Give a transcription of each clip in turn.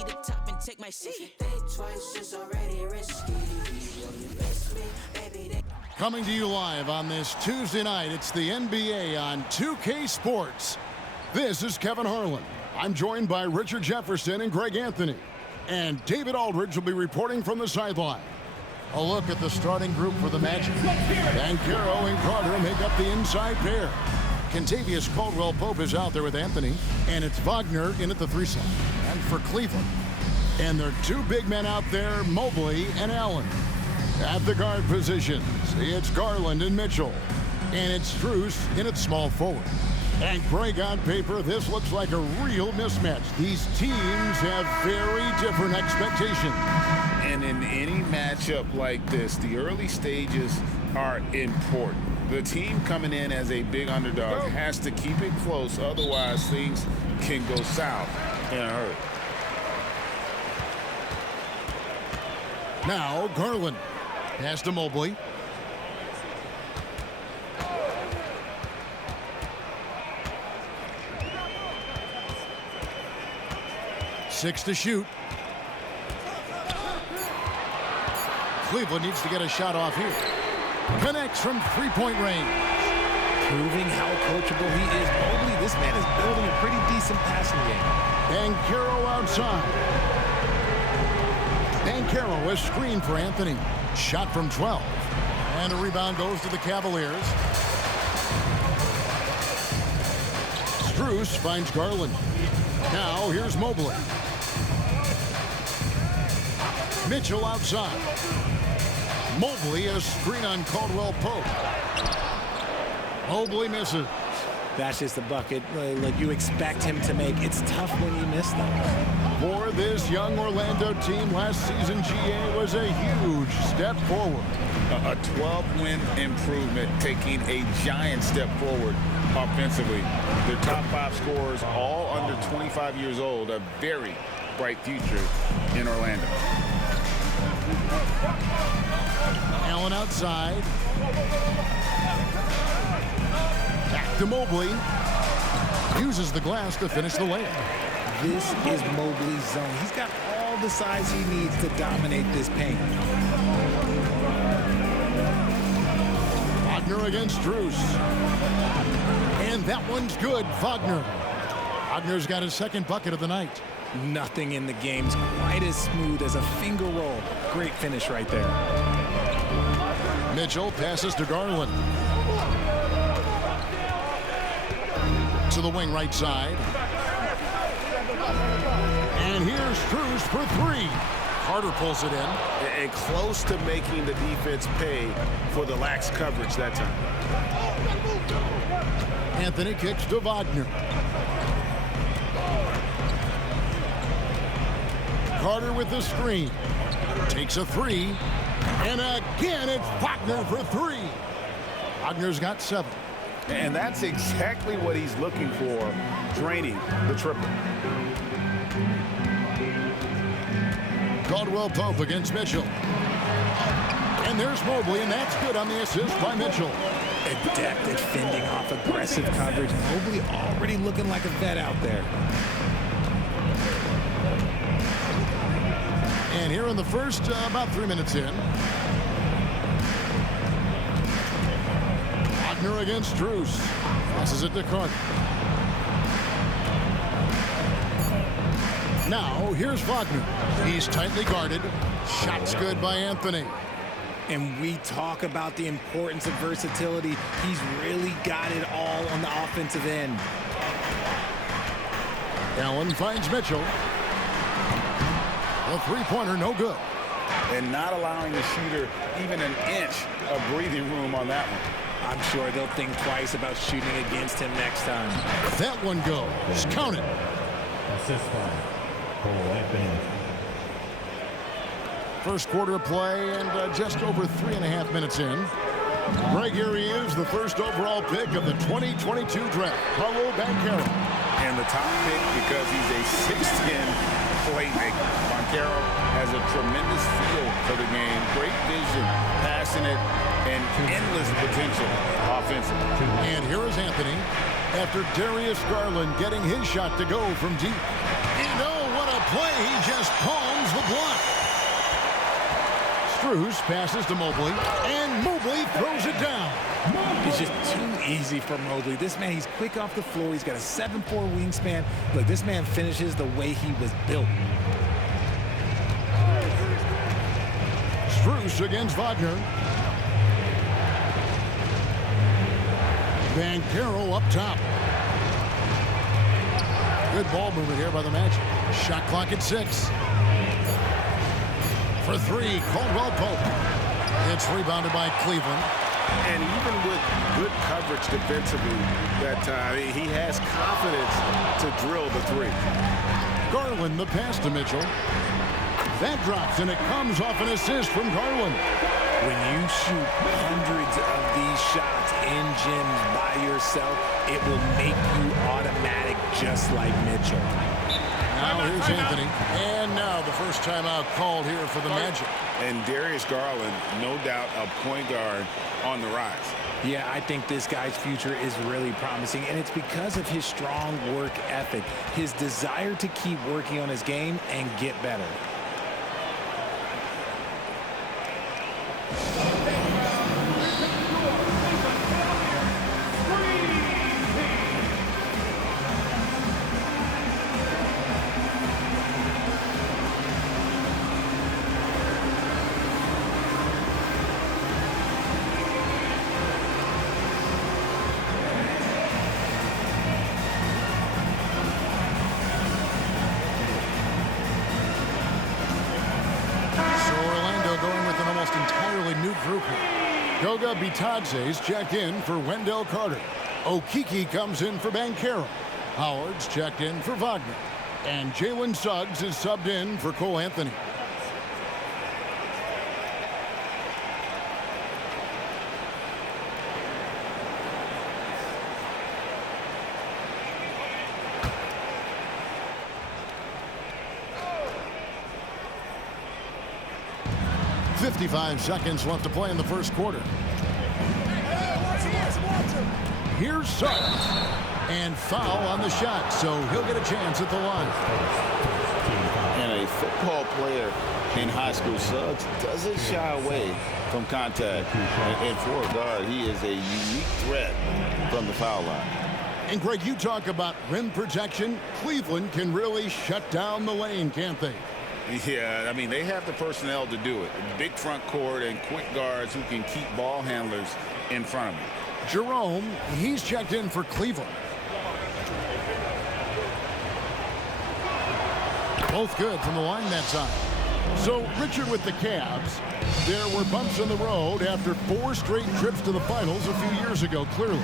be the top and take my seat. Think twice, it's already risky. Coming to you live on this Tuesday night, it's the NBA on 2K Sports. This is Kevin Harlan. I'm joined by Richard Jefferson and Greg Anthony. And David Aldridge will be reporting from the sideline. A look at the starting group for the Magic. Banchero and Carter make up the inside pair. Kentavious Caldwell-Pope is out there with Anthony. And it's Wagner in at the 3 side. And for Cleveland. And there are 2 big men out there, Mobley and Allen. At the guard positions, it's Garland and Mitchell. And it's Strus in at small forward. And Greg, on paper, this looks like a real mismatch. These teams have very different expectations. And in any matchup like this, the early stages are important. The team coming in as a big underdog has to keep it close, otherwise things can go south in a hurry. Now, Garland. Pass to Mobley. Six to shoot. Cleveland needs to get a shot off here. Connects from three-point range. Proving how coachable he is. Mobley, this man is building a pretty decent passing game. Banchero outside. Banchero is screened for Anthony. Shot from 12. And a rebound goes to the Cavaliers. Strus finds Garland. Now here's Mobley. Mitchell outside. Mobley a screen on Caldwell-Pope. Mobley misses. That's just a bucket like you expect him to make. It's tough when you miss them. For this young Orlando team, last season GA was a huge step forward. A 12-win improvement, taking a giant step forward offensively. Their top 5 scorers, all under 25 years old, a very bright future in Orlando. Allen outside. Back to Mobley. Uses the glass to finish the layup. This is Mobley's zone. He's got all the size he needs to dominate this paint. Wagner against Strus. And that one's good, Wagner. Wagner's got his second bucket of the night. Nothing in the game's quite as smooth as a finger roll. Great finish right there. Mitchell passes to Garland. To the wing right side. And here's Strus for 3. Carter pulls it in. And close to making the defense pay for the lax coverage that time. Anthony kicks to Wagner. Carter with the screen. Takes a 3. And again, it's Wagner for 3. Wagner's got 7. And that's exactly what he's looking for, draining the triple. Caldwell-Pope against Mitchell. And there's Mobley, and that's good on the assist by Mitchell. Adept at fending off aggressive coverage. Mobley already looking like a vet out there. And here in the first, about 3 minutes in. Wagner against Strus. Passes it to Carter. Now, here's Wagner. He's tightly guarded. Shot's good by Anthony. And we talk about the importance of versatility. He's really got it all on the offensive end. Allen finds Mitchell. The three-pointer, no good. And not allowing the shooter even an inch of breathing room on that one. I'm sure they'll think twice about shooting against him next time. That one goes. Count it. Assist by Cole Anthony. First quarter of play and just over 3.5 minutes in. Greg, here he is, the first overall pick of the 2022 draft, Paolo Banchero. And the top pick because he's a 6'10" playmaker. Banchero has a tremendous feel for the game, great vision, passionate, and endless potential offensively. And here is Anthony after Darius Garland getting his shot to go from deep. You know what a play he just Strus passes to Mobley, and Mobley throws it down. It's just too easy for Mobley. This man, he's quick off the floor. He's got a 7'4" wingspan. Look, this man finishes the way he was built. Strus against Wagner. Banchero up top. Good ball movement here by the Magic. Shot clock at 6. For 3, Caldwell Pope. It's rebounded by Cleveland. And even with good coverage defensively that time, he has confidence to drill the 3. Garland the pass to Mitchell. That drops, and it comes off an assist from Garland. When you shoot hundreds of these shots in gyms by yourself, it will make you automatic just like Mitchell. Now here's Anthony. And now the first timeout called here for the Magic. And Darius Garland, no doubt a point guard on the rise. Yeah, I think this guy's future is really promising, and it's because of his strong work ethic, his desire to keep working on his game and get better. Goga Bitadze's checked in for Wendell Carter. Okeke comes in for Banchero. Howard's checked in for Wagner. And Jalen Suggs is subbed in for Cole Anthony. .55 seconds left to play in the first quarter. Here's Suggs. And foul on the shot, so he'll get a chance at the line. And a football player in high school, Suggs doesn't shy away from contact. And for a guard, he is a unique threat from the foul line. And Greg, you talk about rim protection. Cleveland can really shut down the lane, can't they? Yeah, I mean, they have the personnel to do it. Big front court and quick guards who can keep ball handlers in front of them. Jerome, he's checked in for Cleveland. Both good from the line that time. So, Richard with the Cavs. There were bumps in the road after 4 straight trips to the finals a few years ago, clearly.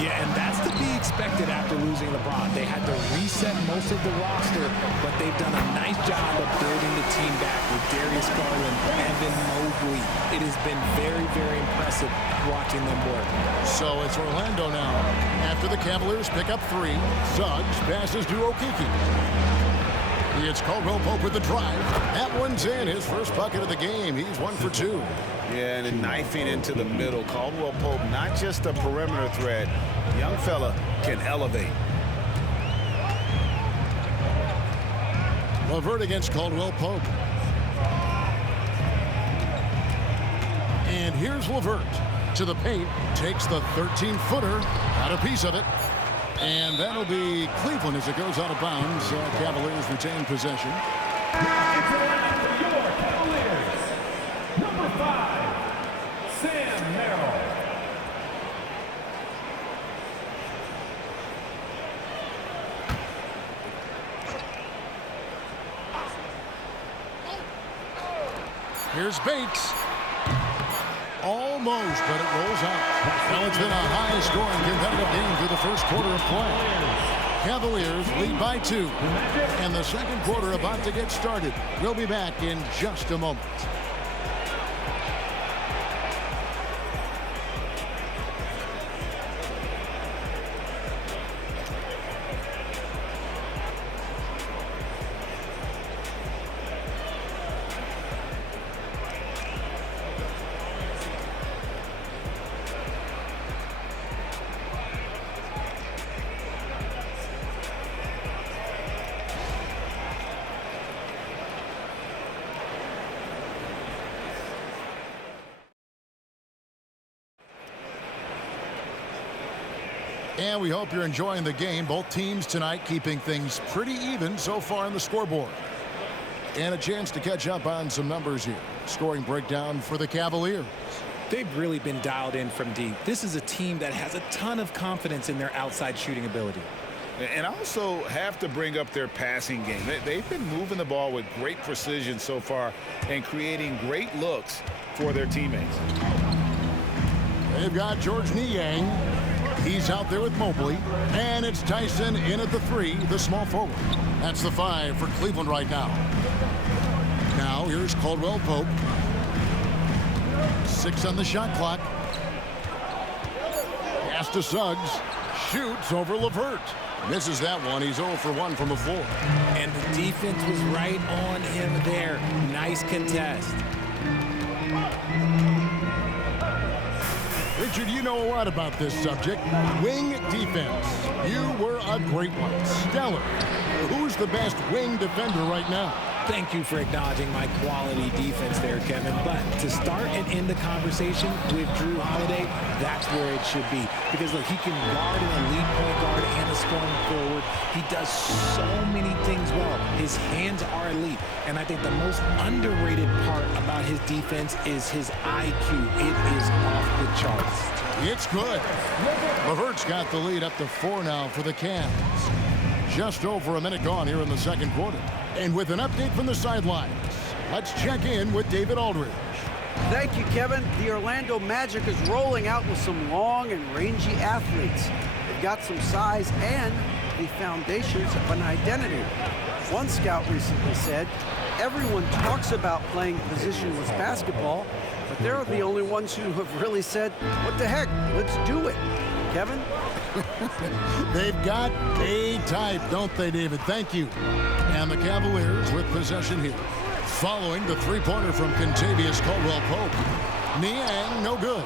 Yeah, and that's to be expected after losing LeBron. They had to reset most of the roster, but they've done a nice job of building the team back with Darius Garland, Evan Mobley. It has been very, very impressive watching them work. So it's Orlando now. After the Cavaliers pick up 3, Suggs passes to Okeke. It's Caldwell Pope with the drive. That one's in. His first bucket of the game. He's 1 for 2. Yeah, and knifing into the middle. Caldwell Pope, not just a perimeter threat. Young fella can elevate. LeVert against Caldwell Pope. And here's LeVert to the paint. Takes the 13-footer. Got a piece of it. And that'll be Cleveland as it goes out of bounds. Cavaliers retain possession. Cavaliers, number 5, Sam Merrill. Here's Bates. Almost, but it rolls out. Well, it's been a high-scoring competitive game through the first quarter of play. Cavaliers lead by 2. And the second quarter about to get started. We'll be back in just a moment. And we hope you're enjoying the game. Both teams tonight keeping things pretty even so far on the scoreboard. And a chance to catch up on some numbers here. Scoring breakdown for the Cavaliers. They've really been dialed in from deep. This is a team that has a ton of confidence in their outside shooting ability. And also have to bring up their passing game. They've been moving the ball with great precision so far and creating great looks for their teammates. They've got Georges Niang. He's out there with Mobley. And it's Tyson in at the 3, the small forward. That's the 5 for Cleveland right now. Now here's Caldwell Pope. 6 on the shot clock. Pass to Suggs. Shoots over LeVert. Misses that one. He's 0 for 1 from the floor. And the defense was right on him there. Nice contest. Richard, you know a lot about this subject. Wing defense. You were a great one. Stellar. Who's the best wing defender right now? Thank you for acknowledging my quality defense there, Kevin. But to start and end the conversation with Jrue Holiday, that's where it should be. Because, look, he can guard an elite point guard and a scoring forward. He does so many things well. His hands are elite. And I think the most underrated part about his defense is his IQ. It is off the charts. It's good. LeVert's got the lead up to 4 now for the Cavs. Just over a minute gone here in the second quarter. And with an update from the sidelines, let's check in with David Aldridge. Thank you, Kevin. The Orlando Magic is rolling out with some long and rangy athletes. They've got some size and the foundations of an identity. One scout recently said, everyone talks about playing positionless basketball, but they're the only ones who have really said, what the heck, let's do it. Kevin? They've got a type, don't they, David? Thank you. And the Cavaliers with possession here. Following the three-pointer from Kentavious Caldwell-Pope. Niang, no good.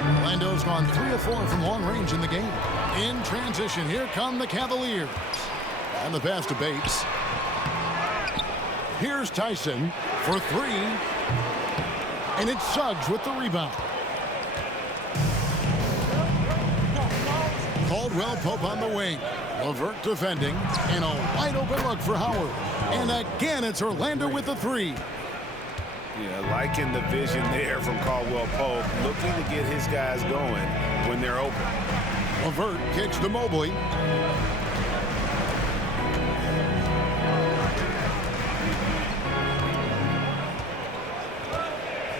Orlando's gone 3 of 4 from long range in the game. In transition, here come the Cavaliers. And the pass to Bates. Here's Tyson for 3. And it's Suggs with the rebound. Caldwell-Pope on the wing. LeVert defending. And a wide-open look for Howard. And again, it's Orlando with the 3. Yeah, liking the vision there from Caldwell-Pope, looking to get his guys going when they're open. LeVert kicks to Mobley.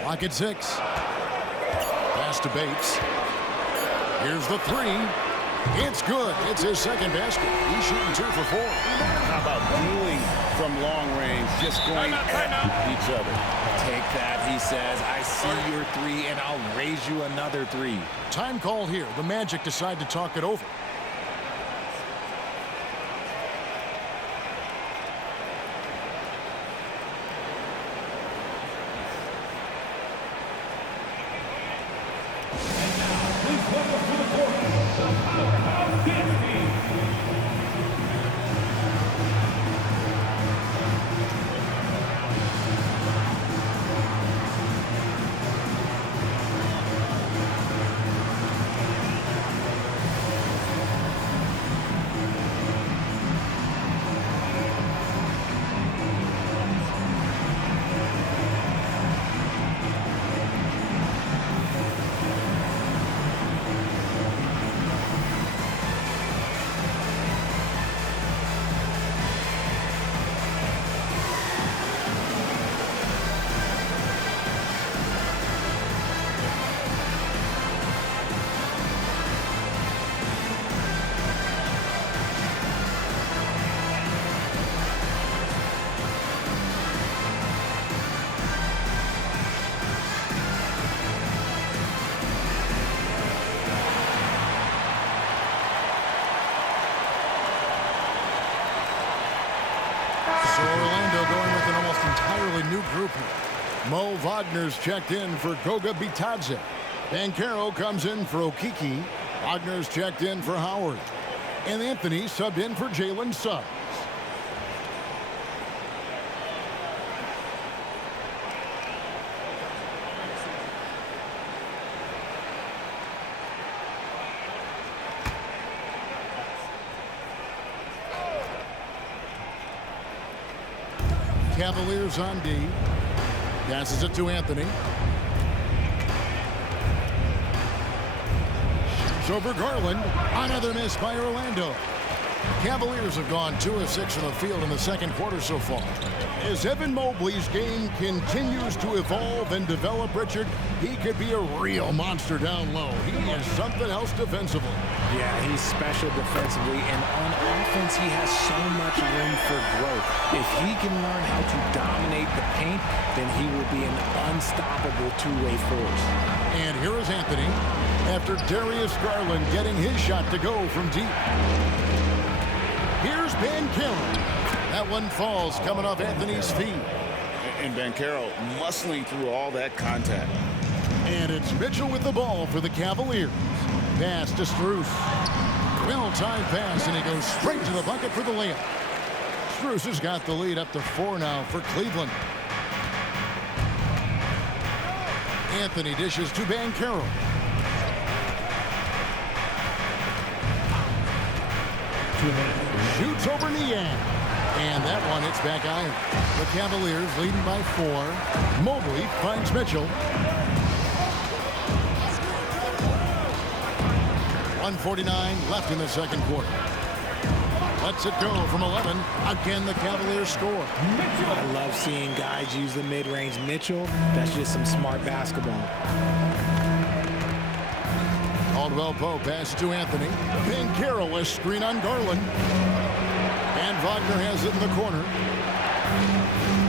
Clock at 6. Pass to Bates. Here's the 3. It's good. It's his second basket. He's shooting 2 for 4. How about dueling from long range, just going at each other? Take that, he says. I see your 3, and I'll raise you another 3. Time called here. The Magic decide to talk it over. So Orlando going with an almost entirely new group here. Mo Wagner's checked in for Goga Bitadze. Banchero comes in for Okiki. Wagner's checked in for Howard. And Anthony subbed in for Jalen Suggs. Cavaliers on D. Passes it to Anthony. Shoots over Garland. Another miss by Orlando. Cavaliers have gone 2 of 6 from the field in the second quarter so far. As Evan Mobley's game continues to evolve and develop, Richard, he could be a real monster down low. He is something else defensively. Yeah, he's special defensively, and on offense, he has so much room for growth. If he can learn how to dominate the paint, then he will be an unstoppable two-way force. And here is Anthony after Darius Garland getting his shot to go from deep. Here's Banchero. That one falls coming off Anthony's feet. And Banchero muscling through all that contact. And it's Mitchell with the ball for the Cavaliers. Pass to Strus. Well-timed pass, and he goes straight to the bucket for the layup. Strus has got the lead up to 4 now for Cleveland. Anthony dishes to Banchero. Shoots over Niang. And that one hits back iron. The Cavaliers leading by 4. Mobley finds Mitchell. 1:49 left in the second quarter. Lets it go from 11. Again, the Cavaliers score. I love seeing guys use the mid-range. Mitchell, that's just some smart basketball. Caldwell Pope passes to Anthony. Banchero, a screen on Garland. And Wagner has it in the corner.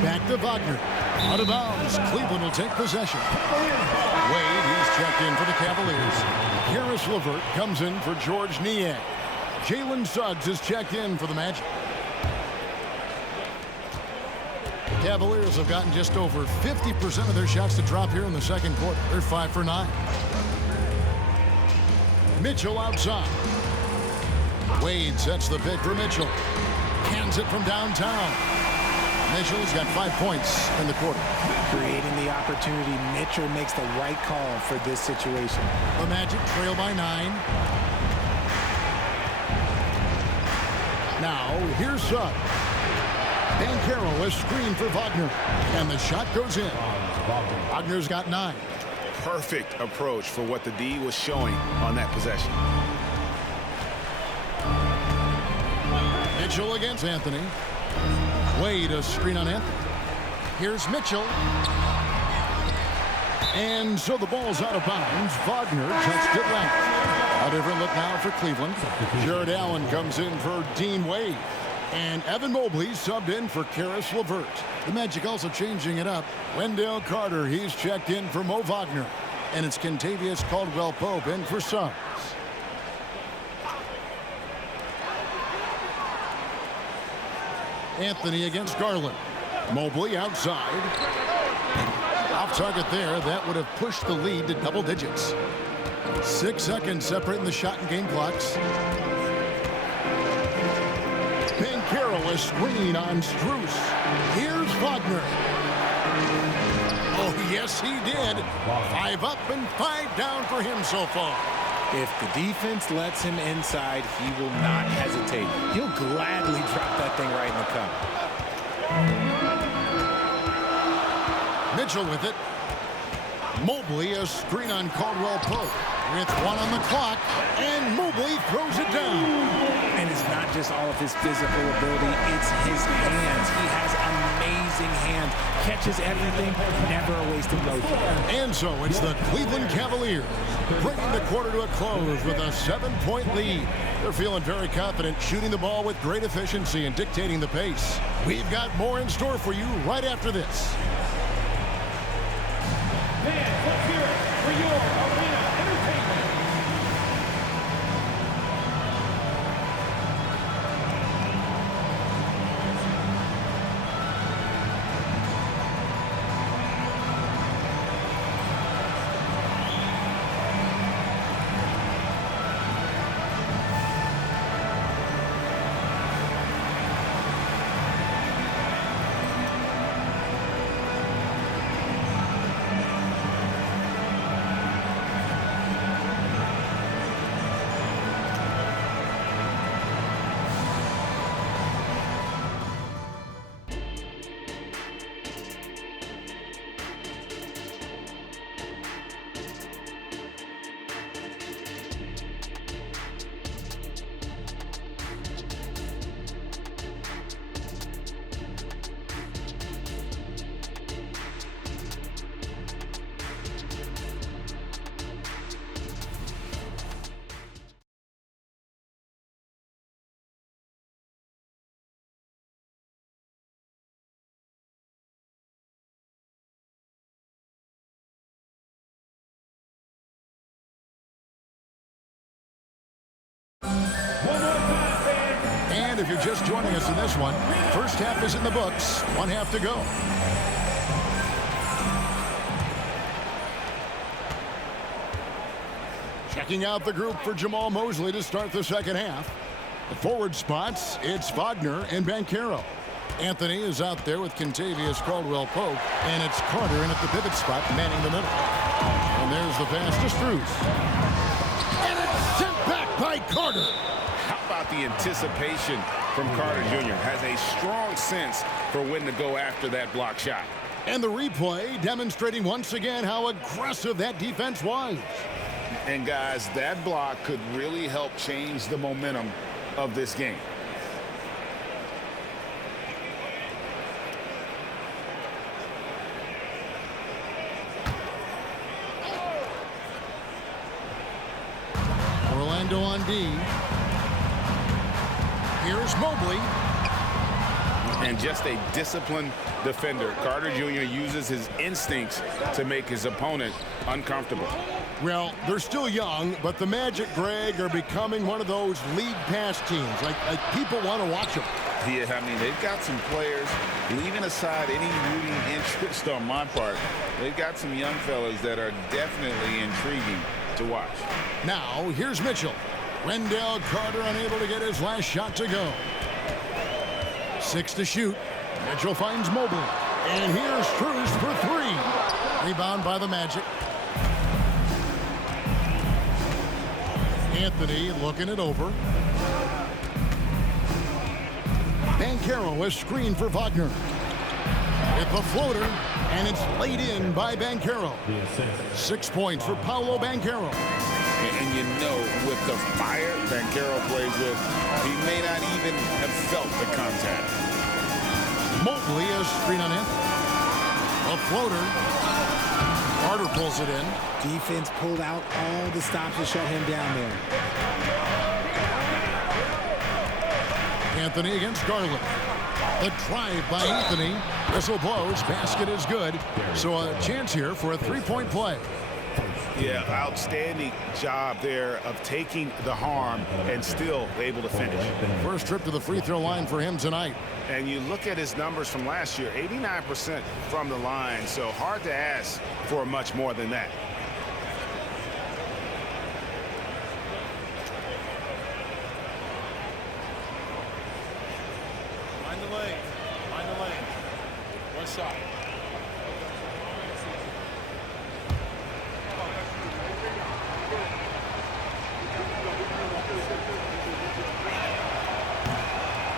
Back to Wagner. Out of bounds. Cleveland will take possession. Wade, he's checked in for the Cavaliers. Karis LeVert comes in for Georges Niang. Jalen Suggs is checked in for the Magic. The Cavaliers have gotten just over 50% of their shots to drop here in the second quarter. They're 5 for 9. Mitchell outside. Wade sets the pick for Mitchell. Hands it from downtown. Mitchell's got 5 points in the quarter. Creating the opportunity, Mitchell makes the right call for this situation. The Magic trail by 9. Now, here's Suggs. Banchero, a screen for Wagner. And the shot goes in. Wagner's got 9. Perfect approach for what the D was showing on that possession. Mitchell against Anthony. Wade, a screen on Anthony. Here's Mitchell. And so the ball's out of bounds. Wagner touched it left. A different look now for Cleveland. Jared Allen comes in for Dean Wade. And Evan Mobley subbed in for Karis LeVert. The Magic also changing it up. Wendell Carter, he's checked in for Mo Wagner. And it's Kentavious Caldwell-Pope in for Suggs. Anthony against Garland. Mobley outside. Off target there. That would have pushed the lead to double digits. 6 seconds separating the shot and game clocks. Banchero, a screen on Strus. Here's Wagner. Oh, yes, he did. 5 up and 5 down for him so far. If the defense lets him inside, he will not hesitate. He'll gladly drop that thing right in the cup. Mitchell with it. Mobley, a screen on Caldwell-Pope. With 1 on the clock, and Mobley throws it down. And it's not just all of his physical ability, it's his hands. He has amazing hands. Catches everything, never a wasted motion. And so it's the Cleveland Cavaliers bringing the quarter to a close with a 7-point lead. They're feeling very confident, shooting the ball with great efficiency and dictating the pace. We've got more in store for you right after this. Fans, let's hear it for your arena entertainment. if you're just joining us in this one. First half is in the books. 1 half to go. Checking out the group for Jamal Mosley to start the second half. The forward spots, it's Wagner and Banchero. Anthony is out there with Kentavious Caldwell-Pope, and it's Carter in at the pivot spot, manning the middle. And there's the pass to Strus. And it's sent back by Carter. How about the anticipation from Carter Jr.? Has a strong sense for when to go after that block shot. And the replay demonstrating once again how aggressive that defense was. And guys, that block could really help change the momentum of this game. Orlando on D. Here's Mobley. And just a disciplined defender. Carter Jr. uses his instincts to make his opponent uncomfortable. Well, they're still young, but the Magic, Greg, are becoming one of those league pass teams. Like people want to watch them. Yeah, I mean, they've got some players, leaving aside any rooting interest on my part, they've got some young fellas that are definitely intriguing to watch. Now, here's Mitchell. Wendell Carter unable to get his last shot to go. 6 to shoot. Mitchell finds Mobley. And here's Strus for 3. Rebound by the Magic. Anthony looking it over. Banchero is screened for Wagner. With the floater, and it's laid in by Banchero. 6 points for Paolo Banchero. And you know, with the fire Banchero plays with, he may not even have felt the contact. Mobley is screen on Anthony. A floater. Carter pulls it in. Defense pulled out all the stops to shut him down there. Anthony against Garland. The drive by Anthony. Whistle blows. Basket is good. So a chance here for a three-point play. Yeah, outstanding job there of taking the harm and still able to finish. First trip to the free throw line for him tonight. And you look at his numbers from last year, 89% from the line, so hard to ask for much more than that. Find the lane. Find the lane. One shot.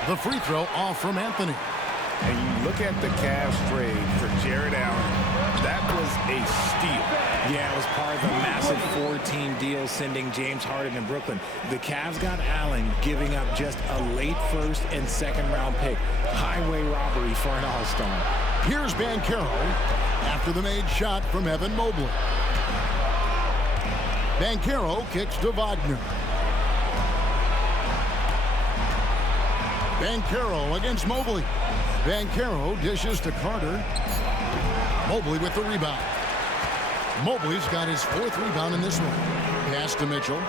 The free throw off from Anthony. And you look at the Cavs trade for Jared Allen, that was a steal. Yeah, it was part of a massive 4-team deal sending James Harden to Brooklyn. The Cavs got Allen, giving up just a late first and second round pick. Highway robbery for an all-star. Here's Banchero after the made shot from Evan Mobley. Banchero kicks to Wagner. Banchero against Mobley. Banchero dishes to Carter. Mobley with the rebound. Mobley's got his 4th rebound in this one. Pass to Mitchell.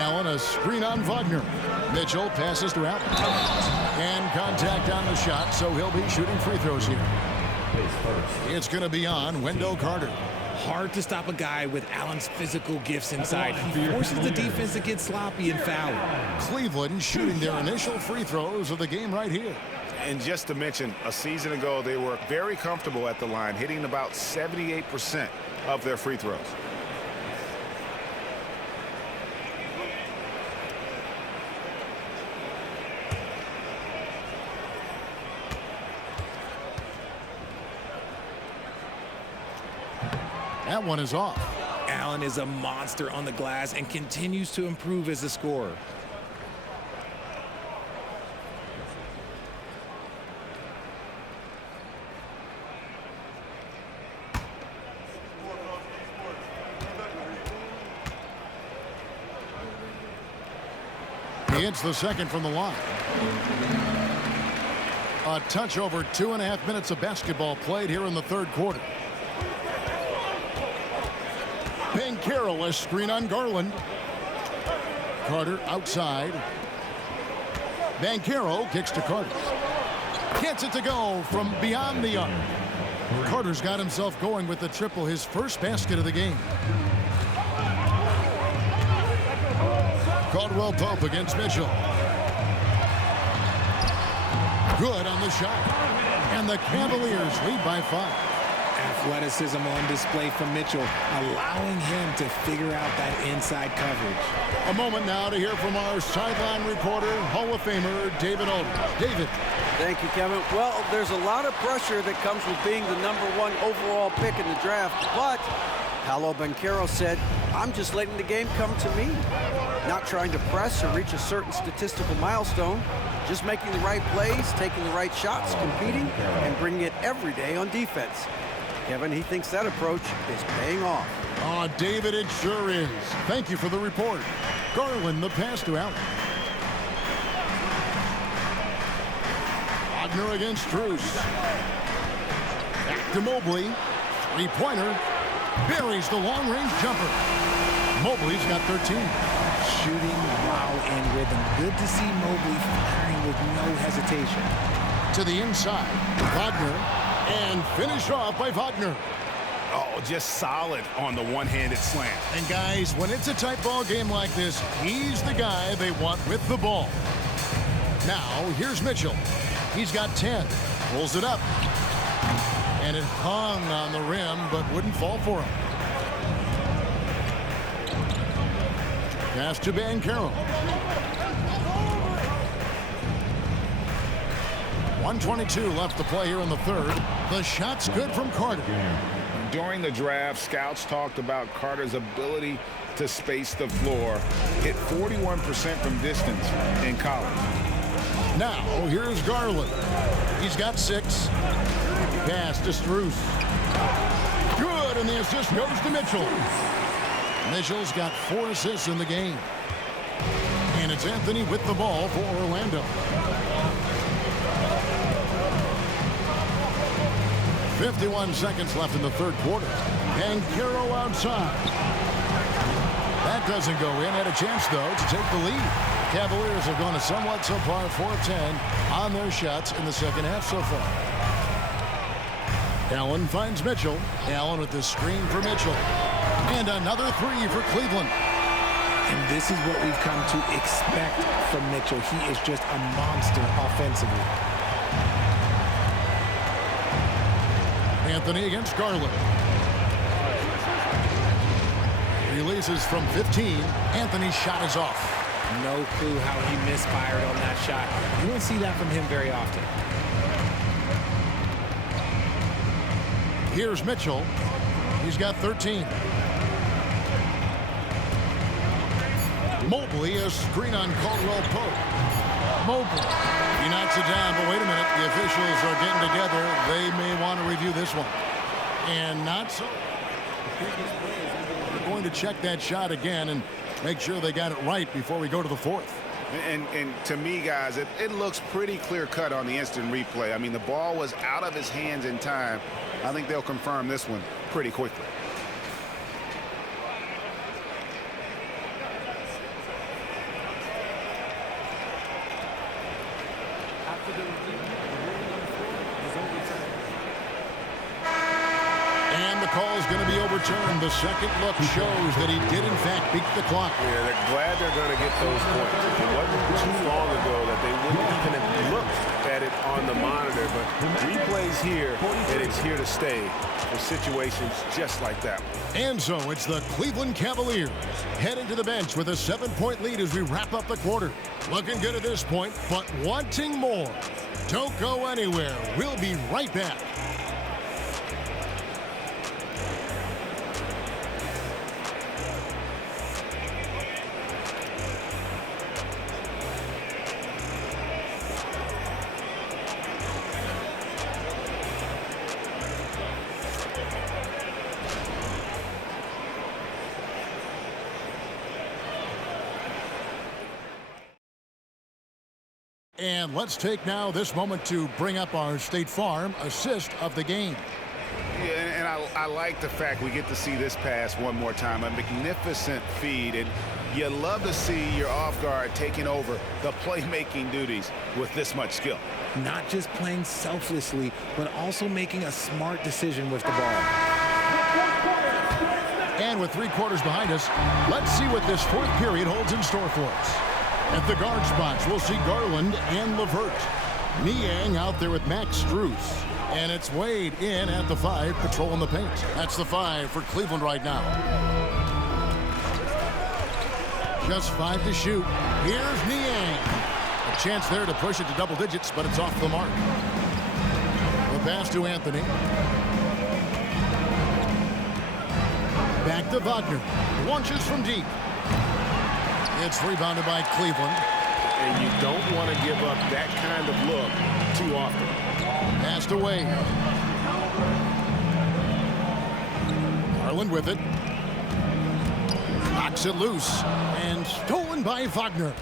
Allen a screen on Wagner. Mitchell passes to Allen. And contact on the shot, so he'll be shooting free throws here. It's going to be on Wendell Carter. Hard to stop a guy with Allen's physical gifts inside. He forces the defense to get sloppy and foul. Cleveland shooting their initial free throws of the game right here. And just to mention, a season ago, they were very comfortable at the line, hitting about 78% of their free throws. That one is off. Allen is a monster on the glass and continues to improve as a scorer. He hits the second from the line. A touch over 2.5 minutes of basketball played here in the third quarter. Banchero Banchero, a screen on Garland. Carter outside. Banchero kicks to Carter. Gets it to go from beyond the arc. Carter's got himself going with the triple, his first basket of the game. Caldwell Pope against Mitchell. Good on the shot. And the Cavaliers lead by 5. Athleticism on display from Mitchell, allowing him to figure out that inside coverage. A moment now to hear from our sideline reporter, Hall of Famer David Aldridge. David. Thank you, Kevin. Well, there's a lot of pressure that comes with being the #1 overall pick in the draft, but Paolo Banchero said, I'm just letting the game come to me. Not trying to press or reach a certain statistical milestone, just making the right plays, taking the right shots, competing, and bringing it every day on defense. Kevin, he thinks that approach is paying off. Oh, David, it sure is. Thank you for the report. Garland, the pass to Allen. Wagner against Strus. Back to Mobley. Three-pointer. Buries the long-range jumper. Mobley's got 13. Shooting while in rhythm. Good to see Mobley firing with no hesitation. To the inside. Wagner. And finished off by Wagner. Oh, just solid on the one-handed slant. And guys, when it's a tight ball game like this, he's the guy they want with the ball. Now, here's Mitchell. He's got 10. Pulls it up. And it hung on the rim, but wouldn't fall for him. Pass to Banchero. 1:22 left to play here in the third. The shot's good from Carter. During the draft, scouts talked about Carter's ability to space the floor. Hit 41% from distance in college. Now, here's Garland. He's got 6. Pass to Strus. Good, and the assist goes to Mitchell. Mitchell's got 4 assists in the game. And it's Anthony with the ball for Orlando. 51 seconds left in the third quarter. Banchero outside. That doesn't go in. Had a chance, though, to take the lead. Cavaliers have gone a somewhat subpar 4 of 10 on their shots in the second half so far. Allen finds Mitchell. Allen with the screen for Mitchell. And another 3 for Cleveland. And this is what we've come to expect from Mitchell. He is just a monster offensively. Anthony against Garland. Releases from 15. Anthony's shot is off. No clue how he misfired on that shot. You don't see that from him very often. Here's Mitchell. He's got 13. Mobley, a screen on Caldwell Pope. Mobley. He knocks it down, but wait a minute. The officials are getting together. They may want to review this one. And not so. They're going to check that shot again and make sure they got it right before we go to the fourth. And to me, guys, it looks pretty clear-cut on the instant replay. I mean, the ball was out of his hands in time. I think they'll confirm this one pretty quickly. And the call is going to be overturned. The second look shows that he did, in fact, beat the clock. Yeah, they're glad they're going to get those points. It wasn't too long ago that they wouldn't even have looked at it on the monitor, but replays here, and it's here to stay for situations just like that one. And so it's the Cleveland Cavaliers heading to the bench with a 7-point lead as we wrap up the quarter. Looking good at this point, but wanting more. Don't go anywhere. We'll be right back. And let's take now this moment to bring up our State Farm assist of the game. Yeah, and I like the fact we get to see this pass one more time. A magnificent feed, and you love to see your off guard taking over the playmaking duties with this much skill. Not just playing selflessly, but also making a smart decision with the ball. And with 3 quarters behind us, let's see what this fourth period holds in store for us. At the guard spots, we'll see Garland and LeVert. Niang out there with Max Strus. And it's Wade in at the 5, patrolling the paint. That's the 5 for Cleveland right now. Just 5 to shoot. Here's Niang. A chance there to push it to double digits, but it's off the mark. The pass to Anthony. Back to Wagner. Launches from deep. It's rebounded by Cleveland. And you don't want to give up that kind of look too often. Passed away. Garland with it. Knocks it loose. And stolen by Wagner.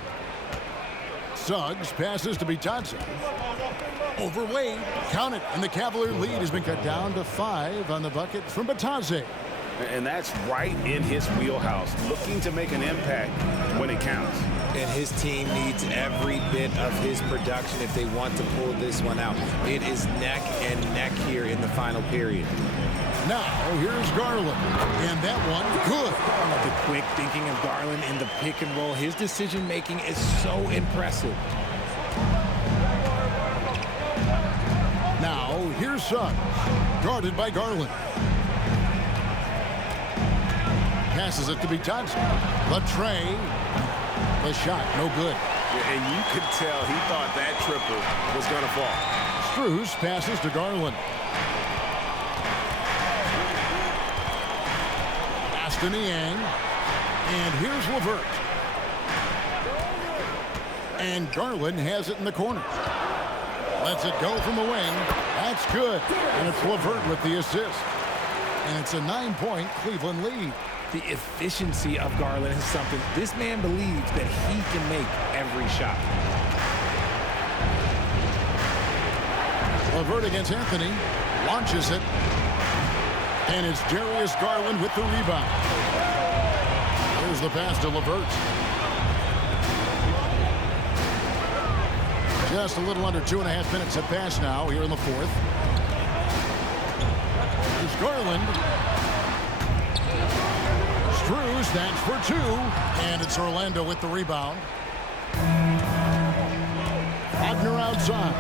Suggs passes to Bitadze. Over Wade. Count it. And the Cavalier lead has been cut down to 5 on the bucket from Bitadze. And that's right in his wheelhouse, looking to make an impact when it counts. And his team needs every bit of his production if they want to pull this one out. It is neck and neck here in the final period. Now, here's Garland. And that one, good. The quick thinking of Garland in the pick and roll. His decision-making is so impressive. Now, here's Suggs. Guarded by Garland. Passes it to Bitadze. Latre. The shot, no good. And you could tell he thought that triple was going to fall. Strus passes to Garland. Pass to Niang. And here's LeVert. And Garland has it in the corner. Lets it go from the wing. That's good. And it's LeVert with the assist. And it's a 9-point Cleveland lead. The efficiency of Garland is something this man believes that he can make every shot. LeVert against Anthony. Launches it. And it's Darius Garland with the rebound. Here's the pass to LeVert. Just a little under 2.5 minutes have passed now here in the fourth. Here's Garland. Strus, that's for 2. And it's Orlando with the rebound. Wagner outside.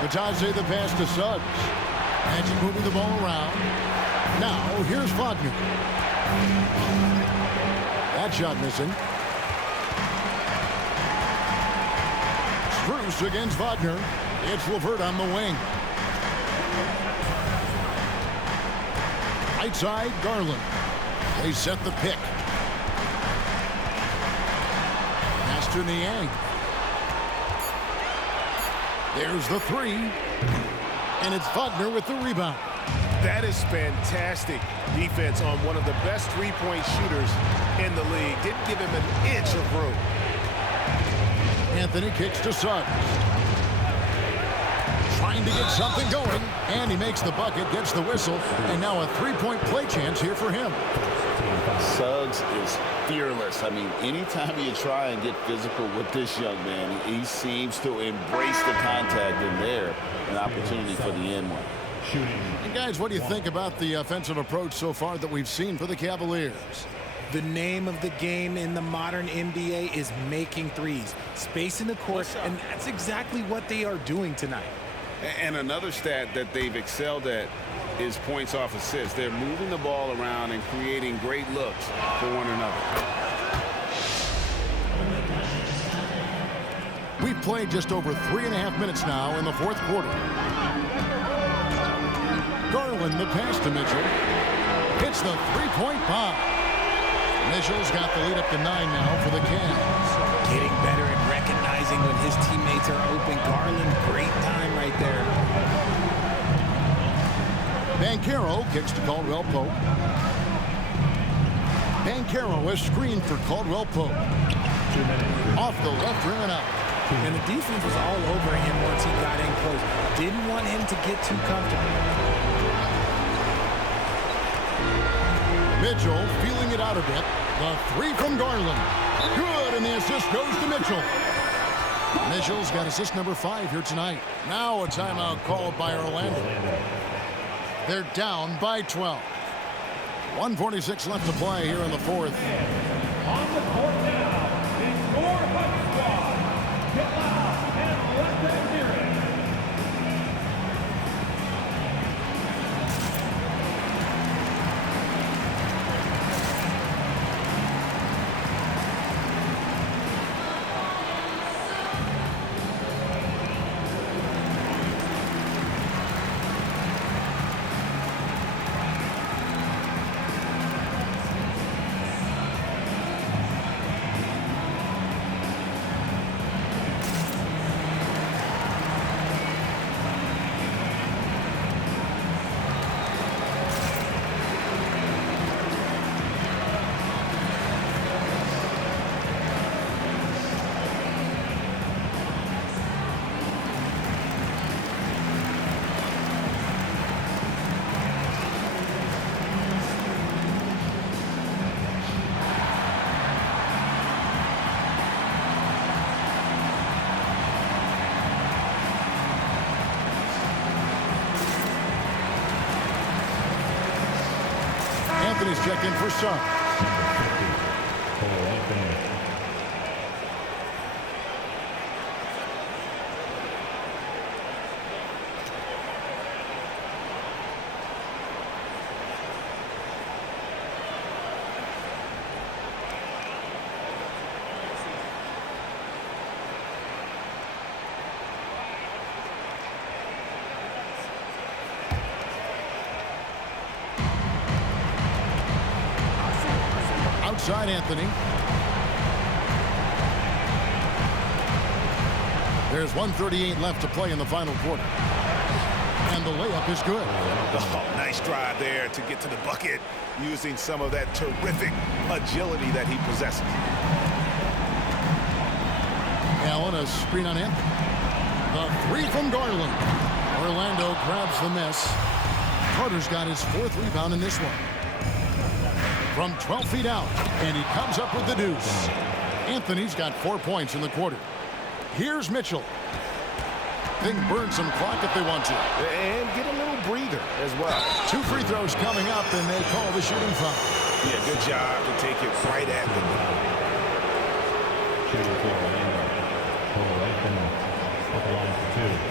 Bitadze the pass to Suggs. Magic moving the ball around. Now, here's Wagner. That shot missing. Strus against Wagner. It's LeVert on the wing. Right side, Garland. They set the pick. Pass to Niang. There's the 3. And it's Wagner with the rebound. That is fantastic defense on one of the best three-point shooters in the league. Didn't give him an inch of room. Anthony kicks to Suggs. Trying to get something going. And he makes the bucket, gets the whistle. And now a 3-point play chance here for him. Suggs is fearless. I mean, anytime you try and get physical with this young man, he seems to embrace the contact, and there, an opportunity for the end one. And guys, what do you think about the offensive approach so far that we've seen for the Cavaliers? The name of the game in the modern NBA is making threes, spacing the court, and that's exactly what they are doing tonight. And another stat that they've excelled at is points off assists. They're moving the ball around and creating great looks for one another. We've played just over 3.5 minutes now in the fourth quarter. Garland the pass to Mitchell. Hits the 3-point bomb. Mitchell's got the lead up to 9 now for the Cavs. Getting better at recognizing when his teammates are open. Garland, great time right there. Banchero kicks to Caldwell Pope. Banchero is screened for Caldwell Pope. Off the left rim and out. And the defense was all over him once he got in close. Didn't want him to get too comfortable. Mitchell feeling it out a bit. The three from Garland. Good, and the assist goes to Mitchell. Mitchell's got assist number 5 here tonight. Now a timeout called by Orlando. They're down by 12. 1:46 left to play here in the fourth. On the court now, it's your Hut Squad. Get loud and let them hear it. Anthony's checked in for Suggs. Outside Anthony. There's 1:38 left to play in the final quarter. And the layup is good. Oh, nice drive there to get to the bucket using some of that terrific agility that he possesses. Allen, a screen on Anthony. The three from Garland. Orlando grabs the miss. Carter's got his 4th rebound in this one. From 12 feet out, and he comes up with the deuce. Anthony's got 4 points in the quarter. Here's Mitchell. They can burn some clock if they want to. And get a little breather as well. 2 free throws coming up, and they call the shooting foul. Yeah, good job to take it right at them. Shooting for Orlando. Orlando at the line for 2.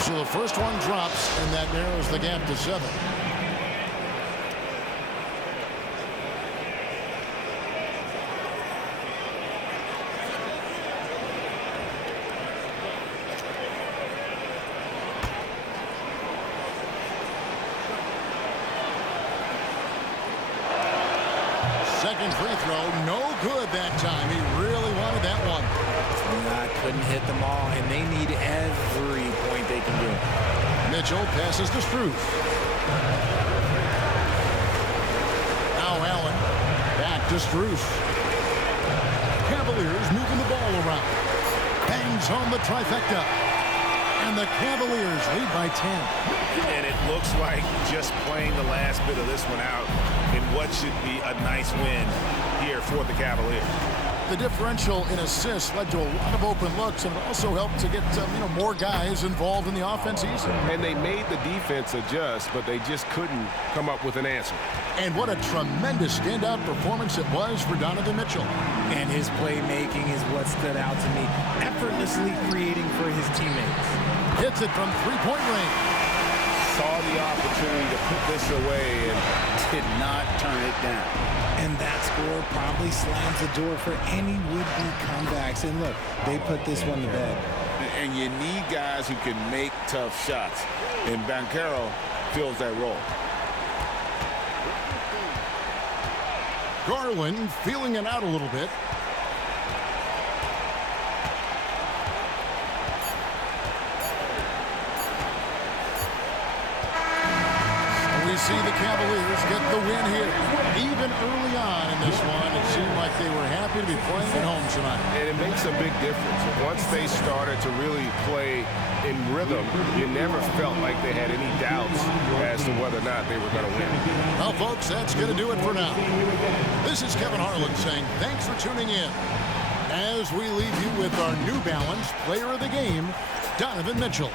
So the first one drops, and that narrows the gap to 7. Second free throw, no good that time. He really wanted that one. Couldn't hit them all, and they need every point they can get. Mitchell passes to Struce. Now Allen back to Struce. Cavaliers moving the ball around. Bangs home the trifecta. And the Cavaliers lead by 10. And it looks like just playing the last bit of this one out in what should be a nice win here for the Cavaliers. The differential in assists led to a lot of open looks, and it also helped to get more guys involved in the offense easily. And they made the defense adjust, but they just couldn't come up with an answer. And what a tremendous standout performance it was for Donovan Mitchell. And his playmaking is what stood out to me. Effortlessly creating for his teammates. Hits it from three-point range. Saw the opportunity to put this away and did not turn it down. And that score probably slams the door for any would-be comebacks. And look, they put this one to bed. And you need guys who can make tough shots. And Banchero fills that role. Garland feeling it out a little bit. see the Cavaliers get the win here. Even early on in this one, it seemed like they were happy to be playing at home tonight. And it makes a big difference. Once they started to really play in rhythm, you never felt like they had any doubts as to whether or not they were going to win. Well, folks, that's going to do it for now. This is Kevin Harlan saying thanks for tuning in as we leave you with our New Balance Player of the Game, Donovan Mitchell.